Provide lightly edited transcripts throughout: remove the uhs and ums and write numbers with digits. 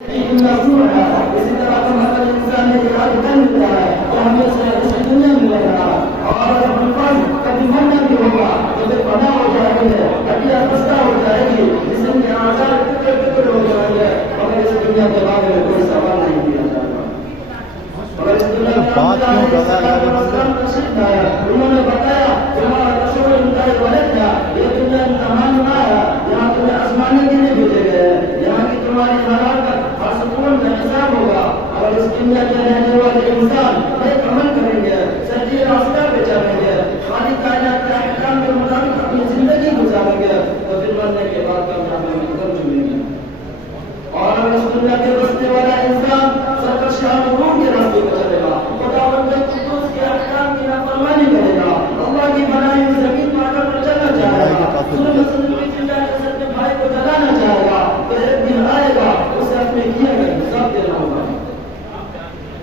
اسی طرح کا ہر انسان نے یاد کر لیتا ہے کہ ہمیں اس دنیا میں رہنا اور اگر ہم پر کبھی مرنا بھی ہوگا تو پھر پناہ ہو جائیں گے، ہڈیاں خستہ ہو جائے گی، جسم کے اعضاء ٹکڑے ٹکڑے ہو جائیں گے، مگر اس دنیا کے بارے میں کوئی سوال نہیں کیا جائے گا۔ مگر اس دنیا میں انہوں نے بتایا تمہارا رسول انتہائی ولد تھا، یہ دنیا امتحان نہ ہے، یہاں تمہیں آزمانے کے لیے بھیجے گئے ہیں، یہاں کی تمہاری ہلاکت اور سکون کا حساب ہوگا۔ اور اس دنیا کے رہنے والے انسان ایک عمل کریں گے، سچے راستہ پہ چلیں گے، خالی کائنات کے احکام کے مطابق اپنی زندگی گزاریں گے، تو پھر مرنے کے بعد کامیابی میں قدم چلیں گے۔ اور اس دنیا کے بسنے والا انسان سرکشان روح کے راستے پر چلے گا، خداوند قدوس کے احکام کی نافرمانی کرے گا، اللہ کی بنائی ہوئی زمین پر آ کر چلنا چاہے گا، ظلم اپنے بھائی کو جلانا چاہے گا، تو ایک دن آئے گا اسے اپنے کیے گئے حساب دینا ہوگا۔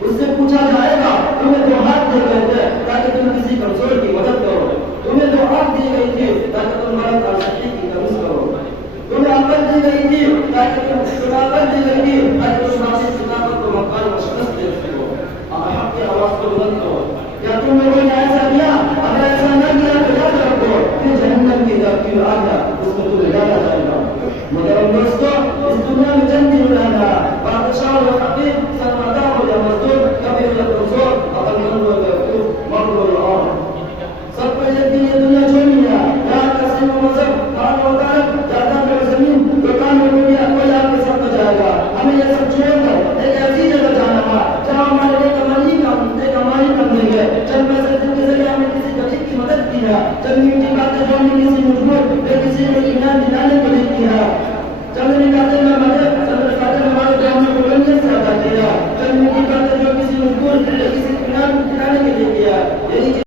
اس سے پوچھا جائے گا تمہیں دو ہاتھ دیے گئے تھے تاکہ تم کسی کمزور کی مدد کرو، تمہیں دو ہاتھ دی گئی تھی تاکہ تم مرد اور شقی کی تمیز کرو، تمہیں عقل دی گئی تھی تاکہ تم صداقت دی گئی تھی تاکہ تم ناصر صداقت کو مقام و شکست دے سکو اور حق کی آواز کو بلند کرو۔ کیا تم نے کوئی ایسا کیا؟ اگر ایسا نہ کیا تو یاد رکھو کہ جہنم کی داخل آگ ہے، اس میں تمہیں ڈالا جائے گا۔ مگر ہم دوستو اس دنیا میں جنگ نہیں رہنا، بادشاہ ہو حقیق، سرمایہ ہو یا مزدور، کبھی ہو یا کمزور، عقل مند ہو یا خوب، مرد ہو یا عورت، سب کو ایک دن یہ دنیا چھوڑنی ہے۔ یہاں کا سن و مذہب، حال و عدالت، جائیداد و زمین، دکان و دنیا، کوئی آپ کے ساتھ نہ جائے گا۔ ہمیں یہ سب چھوڑ کر ایک ایسی جگہ جانا ہے جہاں ہمارے لیے کمائی کر دیں گے، چند پیسے کے ذریعے ہمیں کسی غریب کی مدد کی ہے، چند میٹھی باتیں جو ہم نے کسی مجبور یا کسی کو ایمان دلانے کے لیے کی ہے، چند نکاتے میں ہمارے جو ہمیں قبولیت سے ادا کیا، چند میٹھی باتیں جو کسی مجبور